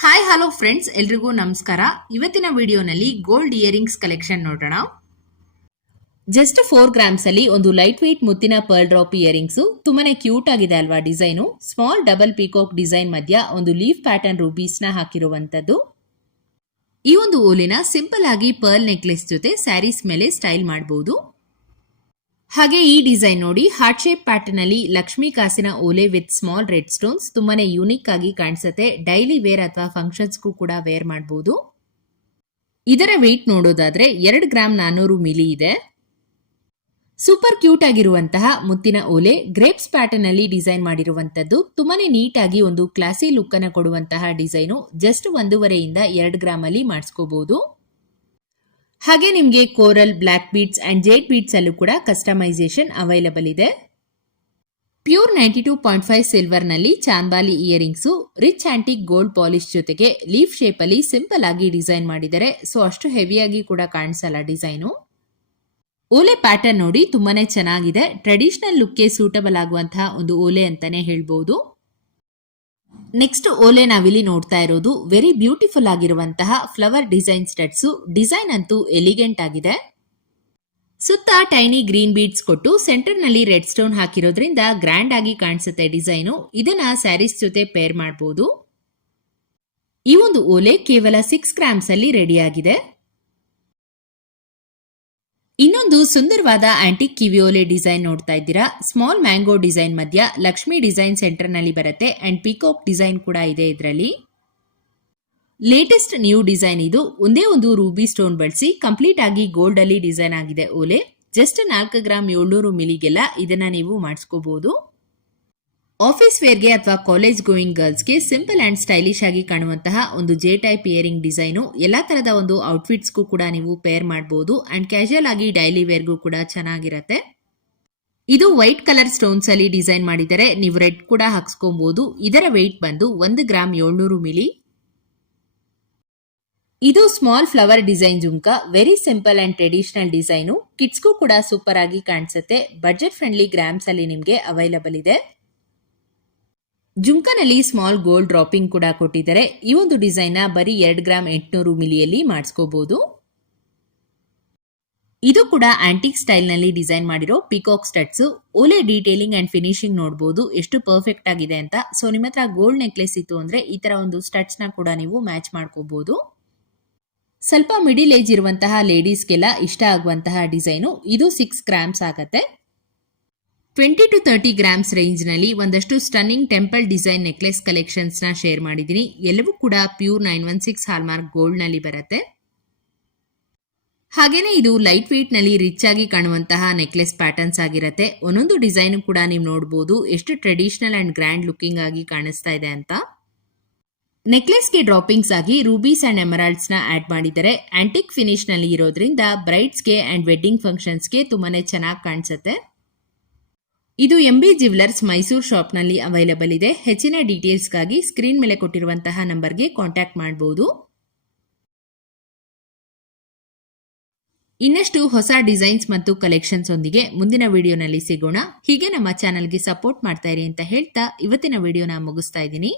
Hi hello friends ಎಲ್ರಿಗೂ ನಮಸ್ಕಾರ. ಇವತ್ತಿನ ವಿಡಿಯೋನಲ್ಲಿ ಗೋಲ್ಡ್ ಇಯರಿಂಗ್ಸ್ ಕಲೆಕ್ಷನ್ ನೋಡೋಣ. ಜಸ್ಟ್ ಫೋರ್ ಗ್ರಾಮ್ಸ್ ಅಲ್ಲಿ ಒಂದು ಲೈಟ್ ವೇಟ್ ಮುತ್ತಿನ ಪರ್ಲ್ ಡ್ರಾಪ್ ಇಯರಿಂಗ್ಸ್ ತುಂಬಾನೇ ಕ್ಯೂಟ್ ಆಗಿದೆ ಅಲ್ವಾ design small double peacock design ಮಧ್ಯ ಒಂದು ಲೀಫ್ ಪ್ಯಾಟರ್ನ್ ರೂಬೀಸ್ನ ಹಾಕಿರುವಂತದ್ದು ಈ ಒಂದು ಓಲಿನ ಸಿಂಪಲ್ ಆಗಿ ಪರ್ಲ್ ನೆಕ್ಲೆಸ್ ಜೊತೆ ಸ್ಯಾರೀಸ್ ಮೇಲೆ ಸ್ಟೈಲ್ ಮಾಡಬಹುದು ಹಾಗೆ ಈ ಡಿಸೈನ್ ನೋಡಿ, ಹಾರ್ಟ್ ಶೇಪ್ ಪ್ಯಾಟರ್ನ್ ಅಲ್ಲಿ ಲಕ್ಷ್ಮೀ ಕಾಸಿನ ಓಲೆ ವಿತ್ ಸ್ಮಾಲ್ ರೆಡ್ ಸ್ಟೋನ್ಸ್. ತುಂಬಾನೇ ಯೂನಿಕ್ ಆಗಿ ಕಾಣಿಸುತ್ತೆ. ಡೈಲಿ ವೇರ್ ಅಥವಾ ಫಂಕ್ಷನ್ಸ್ಗೂ ಕೂಡ ವೇರ್ ಮಾಡಬಹುದು ಇದರ ವೆಯ್ಟ್ ನೋಡೋದಾದ್ರೆ ಎರಡು ಗ್ರಾಮ್ ನಾನೂರು ಮಿಲಿ ಇದೆ. ಸೂಪರ್ ಕ್ಯೂಟ್ ಆಗಿರುವಂತಹ ಮುತ್ತಿನ ಓಲೆ, ಗ್ರೇಪ್ಸ್ ಪ್ಯಾಟರ್ನ್ ಅಲ್ಲಿ ಡಿಸೈನ್ ಮಾಡಿರುವಂತದ್ದು ತುಂಬಾನೇ ನೀಟ್ ಆಗಿ ಒಂದು ಕ್ಲಾಸಿ ಲುಕ್ ಅನ್ನ ಕೊಡುವಂತಹ ಡಿಸೈನು. ಜಸ್ಟ್ ಒಂದೂವರೆಯಿಂದ ಎರಡು ಗ್ರಾಮ್ ಅಲ್ಲಿ ಮಾಡಿಸ್ಕೋಬಹುದು ಹಾಗೆ ನಿಮಗೆ coral black beads and jade beads ಅಲ್ಲೂ ಕೂಡ ಕಸ್ಟಮೈಸೇಷನ್ ಅವೈಲಬಲ್ ಇದೆ. Pure ninety two point five ಸಿಲ್ವರ್ನಲ್ಲಿ ಚಾಂದಾಲಿ earrings rich antique gold polish ಜೊತೆಗೆ ಲೀಫ್ ಅಲ್ಲಿ ಸಿಂಪಲ್ ಆಗಿ ಡಿಸೈನ್ ಮಾಡಿದ್ದಾರೆ ಸೊ ಅಷ್ಟು ಹೆವಿಯಾಗಿ ಕೂಡ ಕಾಣಿಸಲ್ಲ ಡಿಸೈನು ಓಲೆ ಪ್ಯಾಟರ್ನ್ ನೋಡಿ ತುಂಬಾನೇ ಚೆನ್ನಾಗಿದೆ. ಟ್ರೆಡಿಷನಲ್ ಲುಕ್ಗೆ ಸೂಟಬಲ್ ಆಗುವಂತಹ ಒಂದು ಓಲೆ ಅಂತಾನೆ ಹೇಳ್ಬಹುದು ನೆಕ್ಸ್ಟ್ ಓಲೆ ನಾವಿಲ್ಲಿ ನೋಡ್ತಾ ಇರೋದು ವೆರಿ ಬ್ಯೂಟಿಫುಲ್ ಆಗಿರುವಂತಹ ಫ್ಲವರ್ ಡಿಸೈನ್ ಸ್ಟಡ್ಸ್ ಡಿಸೈನ್ ಅಂತೂ ಎಲಿಗೆಂಟ್ ಆಗಿದೆ. ಸುತ್ತ ಟೈನಿ ಗ್ರೀನ್ ಬೀಡ್ಸ್ ಕೊಟ್ಟು ಸೆಂಟರ್ನಲ್ಲಿ ರೆಡ್ ಸ್ಟೋನ್ ಹಾಕಿರೋದ್ರಿಂದ ಗ್ರ್ಯಾಂಡ್ ಆಗಿ ಕಾಣಿಸುತ್ತೆ ಡಿಸೈನು ಇದನ್ನ ಸ್ಯಾರೀಸ್ ಜೊತೆ ಪೇರ್ ಮಾಡಬಹುದು ಈ ಒಂದು ಓಲೆ ಕೇವಲ ಸಿಕ್ಸ್ ಗ್ರಾಮ್ಸ್ ಅಲ್ಲಿ ರೆಡಿ ಆಗಿದೆ. ಇನ್ನೊಂದು ಸುಂದರವಾದ ಆಂಟಿಕ್ ಕಿವಿಯೋಲೆ ಡಿಸೈನ್ ನೋಡ್ತಾ ಇದ್ದೀರಾ? ಸ್ಮಾಲ್ ಮ್ಯಾಂಗೋ ಡಿಸೈನ್ ಮಧ್ಯ ಲಕ್ಷ್ಮಿ ಡಿಸೈನ್ ಸೆಂಟರ್ನಲ್ಲಿ ಬರುತ್ತೆ ಅಂಡ್ ಪಿಕಾಕ್ ಡಿಸೈನ್ ಕೂಡ ಇದೆ ಇದರಲ್ಲಿ. ಲೇಟೆಸ್ಟ್ ನ್ಯೂ ಡಿಸೈನ್ ಇದು. ಒಂದೇ ಒಂದು ರೂಬಿ ಸ್ಟೋನ್ ಬಳಸಿ ಕಂಪ್ಲೀಟ್ ಆಗಿ ಗೋಲ್ಡ್ ಅಲ್ಲಿ ಡಿಸೈನ್ ಆಗಿದೆ ಓಲೆ. ಜಸ್ಟ್ ನಾಲ್ಕು ಗ್ರಾಮ್ ಏಳ್ನೂರು ಮಿಲಿಗೆಲ್ಲ ಇದನ್ನ ನೀವು ಮಾಡಿಸ್ಕೋಬಹುದು ಆಫೀಸ್ ವೇರ್ಗೆ ಅಥವಾ ಕಾಲೇಜ್ ಗೋಯಿಂಗ್ ಗರ್ಲ್ಸ್ಗೆ ಸಿಂಪಲ್ ಆ್ಯಂಡ್ ಸ್ಟೈಲಿಶ್ ಆಗಿ ಕಾಣುವಂತಹ ಒಂದು ಜೆ ಟೈಪ್ ಇಯರಿಂಗ್ ಡಿಸೈನು ಎಲ್ಲ ಥರದ ಒಂದು ಔಟ್ಫಿಟ್ಸ್ಗೂ ಕೂಡ ನೀವು ಪೇರ್ ಮಾಡಬಹುದು ಅಂಡ್ ಕ್ಯಾಶುಯಲ್ ಆಗಿ ಡೈಲಿ ವೇರ್ಗೂ ಕೂಡ ಚೆನ್ನಾಗಿರತ್ತೆ. ಇದು ವೈಟ್ ಕಲರ್ ಸ್ಟೋನ್ಸ್ ಅಲ್ಲಿ ಡಿಸೈನ್ ಮಾಡಿದರೆ ನೀವು ರೆಡ್ ಕೂಡ ಹಾಕ್ಸ್ಕೊಬಹುದು ಇದರ ವೆಯ್ಟ್ ಬಂದು ಒಂದು ಗ್ರಾಮ್ ಏಳ್ನೂರು ಮಿಲಿ. ಇದು small flower design jhumka very simple and traditional design ಕಿಡ್ಸ್ಗೂ ಕೂಡ ಸೂಪರ್ ಆಗಿ ಕಾಣಿಸುತ್ತೆ. ಬಜೆಟ್ ಫ್ರೆಂಡ್ಲಿ ಗ್ರಾಮ್ಸ್ ಅಲ್ಲಿ ನಿಮಗೆ ಅವೈಲಬಲ್ ಇದೆ. ಜುಮ್ಕನಲ್ಲಿ ಸ್ಮಾಲ್ ಗೋಲ್ಡ್ ಡ್ರಾಪಿಂಗ್ ಕೂಡ ಕೊಟ್ಟಿದ್ದಾರೆ. ಈ ಒಂದು ಡಿಸೈನ್ನ ಬರೀ ಎರಡು ಗ್ರಾಮ್ ಎಂಟುನೂರು ಮಿಲಿಯಲ್ಲಿ ಮಾಡಿಸ್ಕೋಬಹುದು ಇದು ಕೂಡ ಆಂಟಿಕ್ ಸ್ಟೈಲ್ನಲ್ಲಿ ಡಿಸೈನ್ ಮಾಡಿರೋ ಪಿಕಾಕ್ ಸ್ಟಡ್ಸ್ ಓಲೆ ಡೀಟೇಲಿಂಗ್ ಅಂಡ್ ಫಿನಿಶಿಂಗ್ ನೋಡಬಹುದು ಎಷ್ಟು ಪರ್ಫೆಕ್ಟ್ ಆಗಿದೆ ಅಂತ. ಸೊ ನಿಮ್ಮ ಹತ್ರ ಗೋಲ್ಡ್ ನೆಕ್ಲೆಸ್ ಇತ್ತು ಅಂದ್ರೆ ಈ ತರ ಒಂದು ಸ್ಟಡ್ಸ್ನ ಕೂಡ ನೀವು ಮ್ಯಾಚ್ ಮಾಡ್ಕೋಬಹುದು ಸ್ವಲ್ಪ ಮಿಡಿಲ್ ಏಜ್ ಇರುವಂತಹ ಲೇಡೀಸ್ಗೆಲ್ಲ ಇಷ್ಟ ಆಗುವಂತಹ ಡಿಸೈನು ಇದು ಸಿಕ್ಸ್ ಗ್ರಾಮ್ಸ್ ಆಗತ್ತೆ. ಟ್ವೆಂಟಿ ಟು ತರ್ಟಿ ಗ್ರಾಮ್ಸ್ ರೇಂಜ್ನಲ್ಲಿ ಒಂದಷ್ಟು ಸ್ಟನ್ನಿಂಗ್ ಟೆಂಪಲ್ ಡಿಸೈನ್ ನೆಕ್ಲೆಸ್ ಕಲೆಕ್ಷನ್ಸ್ನ ಶೇರ್ ಮಾಡಿದ್ದೀನಿ. ಎಲ್ಲವೂ ಕೂಡ pure nine one six hallmark ಗೋಲ್ಡ್ನಲ್ಲಿ ಬರುತ್ತೆ. ಹಾಗೇನೇ ಇದು ಲೈಟ್ ವೇಟ್ನಲ್ಲಿ ರಿಚ್ ಆಗಿ ಕಾಣುವಂತಹ ನೆಕ್ಲೆಸ್ ಪ್ಯಾಟರ್ನ್ಸ್ ಆಗಿರುತ್ತೆ. ಒಂದೊಂದು ಡಿಸೈನು ಕೂಡ ನೀವು ನೋಡ್ಬೋದು. ಎಷ್ಟು ಟ್ರೆಡಿಷನಲ್ ಆ್ಯಂಡ್ ಗ್ರ್ಯಾಂಡ್ ಲುಕಿಂಗ್ ಆಗಿ ಕಾಣಿಸ್ತಾ ಇದೆ ಅಂತ. ನೆಕ್ಲೆಸ್ಗೆ ಡ್ರಾಪಿಂಗ್ಸ್ ಆಗಿ ರೂಬೀಸ್ ಆ್ಯಂಡ್ ಎಮರಾಲ್ಡ್ಸ್ನ ಆ್ಯಡ್ ಮಾಡಿದರೆ ಆಂಟಿಕ್ ಫಿನಿಶ್ನಲ್ಲಿ ಇರೋದ್ರಿಂದ ಬ್ರೈಡ್ಸ್ಗೆ ಅಂಡ್ ವೆಡ್ಡಿಂಗ್ ಫಂಕ್ಷನ್ಸ್ಗೆ ತುಂಬಾ ಚೆನ್ನಾಗಿ ಕಾಣಿಸುತ್ತೆ. ಇದು ಎಂಬಿ ಜ್ಯುವೆಲರ್ಸ್ ಮೈಸೂರು ಶಾಪ್ನಲ್ಲಿ ಅವೈಲಬಲ್ ಇದೆ. ಹೆಚ್ಚಿನ ಡೀಟೇಲ್ಸ್ಗಾಗಿ ಸ್ಕ್ರೀನ್ ಮೇಲೆ ಕೊಟ್ಟಿರುವಂತಹ ನಂಬರ್ಗೆ ಕಾಂಟ್ಯಾಕ್ಟ್ ಮಾಡಬಹುದು ಇನ್ನಷ್ಟು ಹೊಸ ಡಿಸೈನ್ಸ್ ಮತ್ತು ಕಲೆಕ್ಷನ್ಸ್ ಒಂದಿಗೆ ಮುಂದಿನ ವಿಡಿಯೋನಲ್ಲಿ ಸಿಗೋಣ. ಹೀಗೆ ನಮ್ಮ ಚಾನಲ್ಗೆ ಸಪೋರ್ಟ್ ಮಾಡ್ತಾ ಇರಿ ಅಂತ ಹೇಳ್ತಾ ಇವತ್ತಿನ ವಿಡಿಯೋನ ಮುಗಿಸ್ತಾ ಇದ್ದೀನಿ.